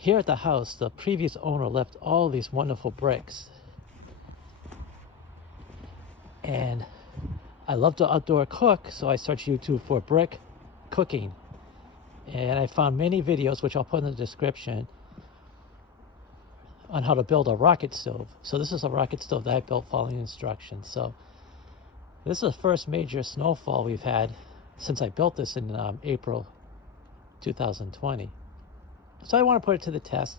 here at the house, the previous owner left all these wonderful bricks. And I love to outdoor cook, so I searched YouTube for brick cooking. And I found many videos, which I'll put in the description, on how to build a rocket stove. So this is a rocket stove that I built following instructions. So this is the first major snowfall we've had since I built this in April 2020. So I want to put it to the test,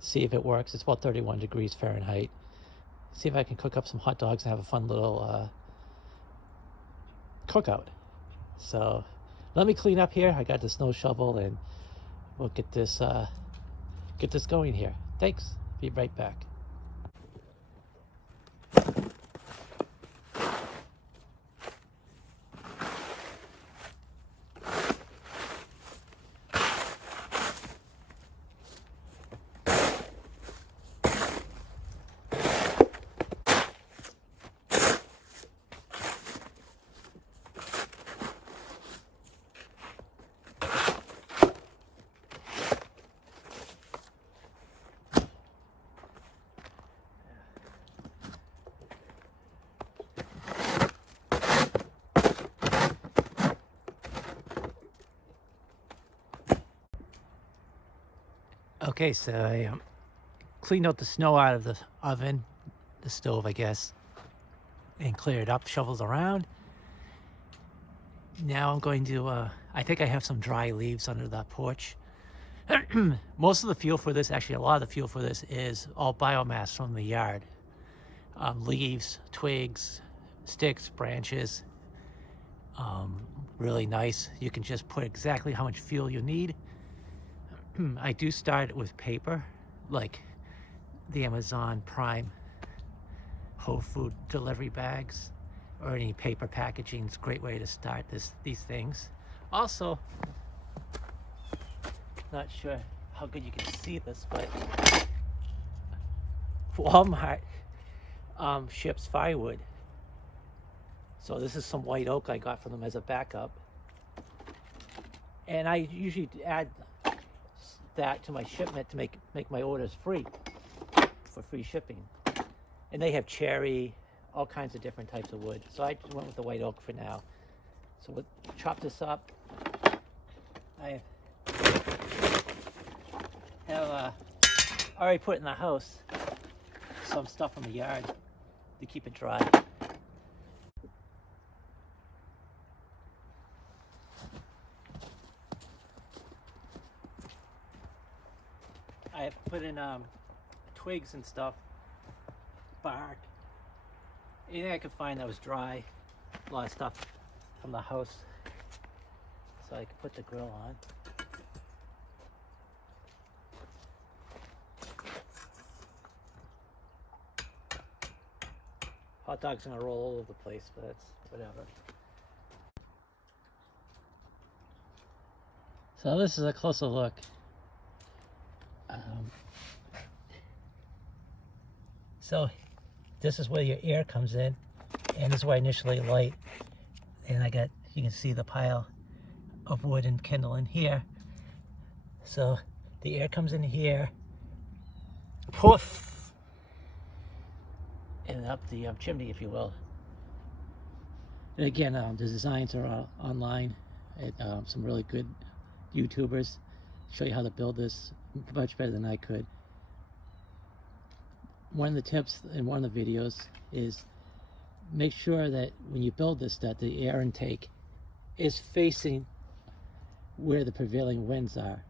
see if it works. It's about 31 degrees Fahrenheit. See if I can cook up some hot dogs and have a fun little cookout. So let me clean up here. I got the snow shovel and we'll get this going here. Thanks. Be right back. Okay, so I cleaned out the snow out of the oven, the stove, I guess, and cleared it up, shovels around. Now I'm going to, I think I have some dry leaves under that porch. Most of the fuel for this, actually a lot of the fuel for this is all biomass from the yard. Leaves, twigs, sticks, branches. Really nice. You can just put exactly how much fuel you need. I do start with paper, like the Amazon Prime Whole Food delivery bags or any paper packaging. It's a great way to start these things. Also, not sure how good you can see this, but Walmart ships firewood. So this is some white oak I got from them as a backup. And I usually add that to my shipment to make my orders free, for free shipping. And they have cherry, all kinds of different types of wood. So I just went with the white oak for now. So we'll chop this up. I have already put in the house some stuff from the yard to keep it dry. I have put in twigs and stuff, bark, anything I could find that was dry, a lot of stuff from the house, so I could put the grill on. Hot dog's gonna roll all over the place, but that's whatever. So this is a closer look. So this is where your air comes in, and this is where I initially light. And you can see the pile of wood and kindling here. So the air comes in here, poof, and up the chimney, if you will. And again, the designs are online at some really good YouTubers. Show you how to build this much better than I could. One of the tips in one of the videos is make sure that when you build this, that the air intake is facing where the prevailing winds are.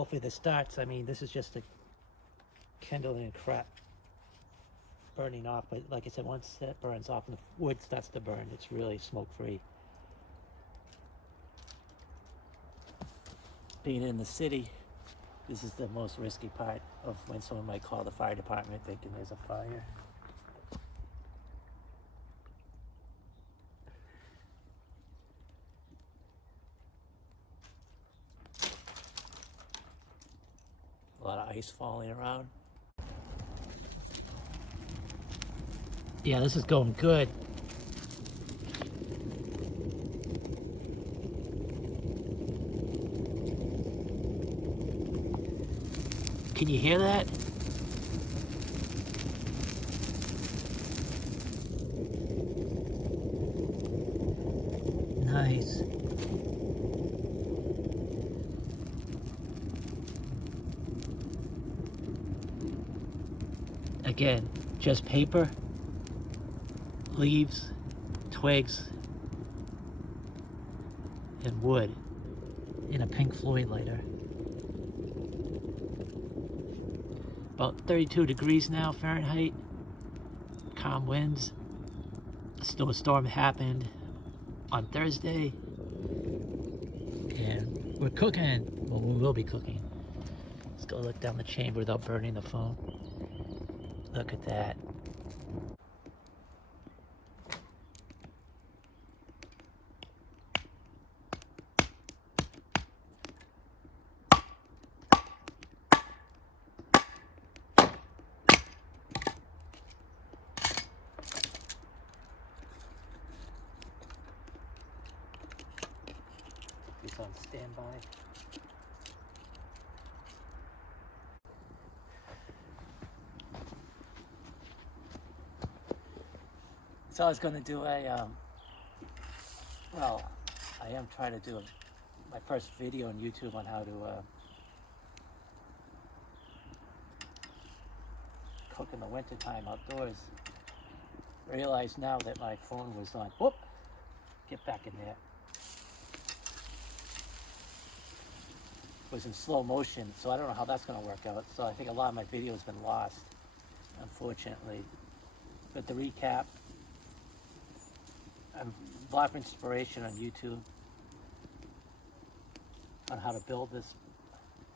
hopefully this starts. I mean, this is just a kindling and crap burning off, but like I said, once it burns off and the wood starts to burn, it's really smoke free. Being in the city, this is the most risky part of when someone might call the fire department thinking there's a fire. A lot of ice falling around. Yeah, this is going good. Can you hear that? Nice. Again, just paper, leaves, twigs, and wood in a Pink Floyd lighter. About 32 degrees now Fahrenheit, calm winds. A snowstorm happened on Thursday, and we're cooking. Well, we will be cooking. Let's go look down the chamber without burning the phone. Look at that. He's on standby. So I was going to do a, well, I am trying to do my first video on YouTube on how to cook in the wintertime outdoors. I realized now that my phone was on, whoop, get back in there. Was in slow motion, so I don't know how that's going to work out. So I think a lot of my video has been lost, unfortunately. But to recap, I have a lot of inspiration on YouTube on how to build this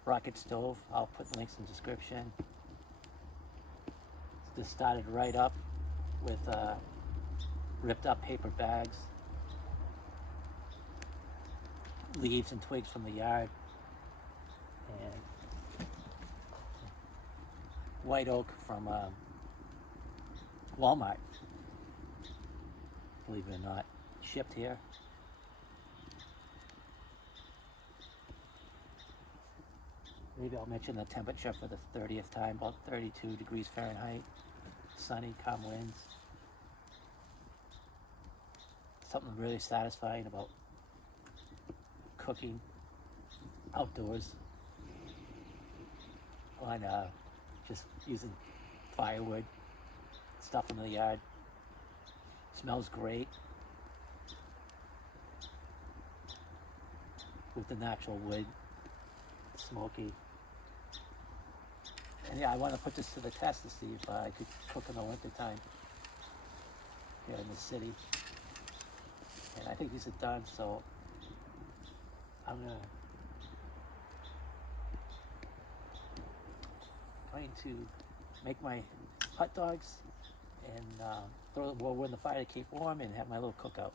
rocket stove. I'll put links in the description. This started right up with ripped up paper bags, leaves and twigs from the yard, and white oak from Walmart, believe it or not, shipped here. Maybe I'll mention the temperature for the 30th time, about 32 degrees Fahrenheit, sunny, calm winds. Something really satisfying about cooking outdoors on just using firewood, stuff in the yard. Smells great with the natural wood, smoky. And yeah, I want to put this to the test to see if I could cook in the winter time here in the city. And I think these are done, so I'm going to make my hot dogs and throw the wood in the fire to keep warm and have my little cookout.